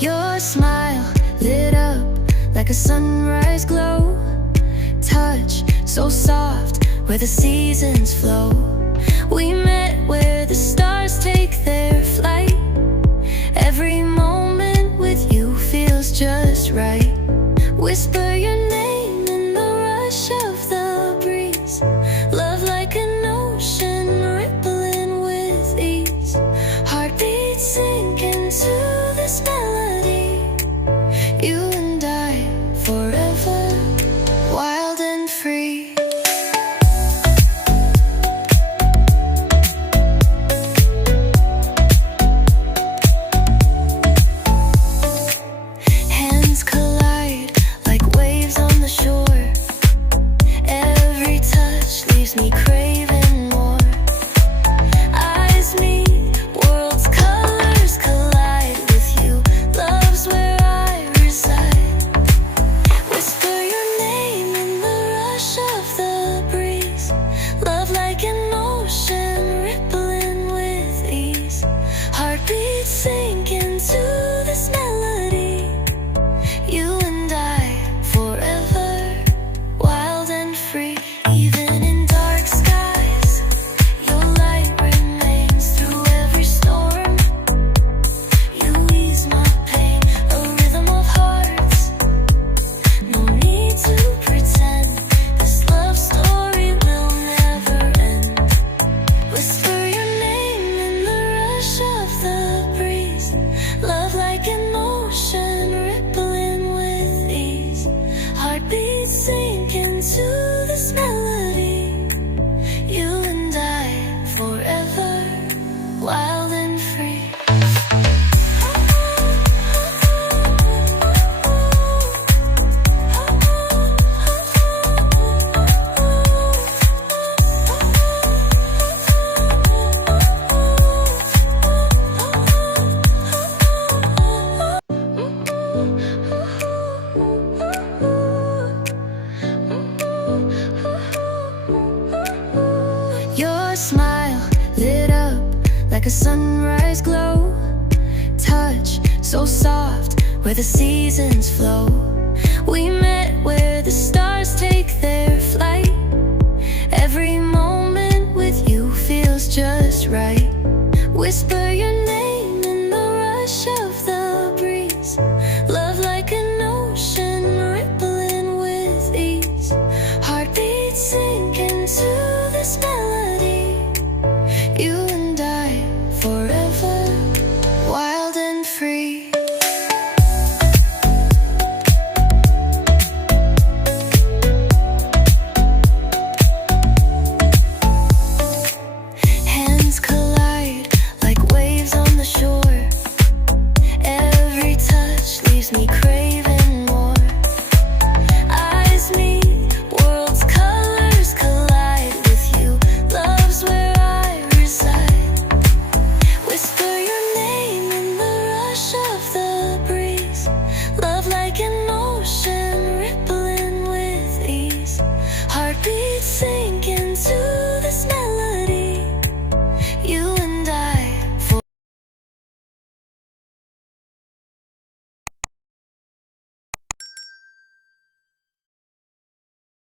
Your smile lit up like a sunrise glow. Touch so soft where the seasons flow. We met where the stars take their flight. Every moment with you feels just right. Whisper your name in the rush of the breeze. Love like an ocean rippling with ease. Heartbeats sink into this melody. You and I forever, wild and free. Hands collide like waves on the shore. Every touch leaves me craving more. Eyes meet, worlds' colors collide with you. Love's where I reside. Whisper your name in the rush of the breeze. Love like an ocean rippling with ease. Heartbeats sink into this melody. You and I forever, wild and free. Even in dark skies, your light remains through every storm. You ease my pain, a rhythm of hearts. No need to pretend, this love story will never end. Whisper your name in the rush of the breeze. Love like an ocean rippling with ease. Heartbeats sink into this melody. You and I forever, wild and free. Your smile lit up like a sunrise glow. Touch so soft where the seasons flow. We met where the stars take their flight. Every moment with you feels just right. Whisper your name in the rush of the breeze. Love like an ocean rippling with ease. Heartbeats sink into this melody. You and I forever, wild and free. Hands collide like waves on the shore. Every touch leaves me craving more. Eyes meet, worlds' colors collide with you. Love's where I reside. Whisper your name in the rush of the breeze. Love like an ocean rippling with ease. Heartbeats sink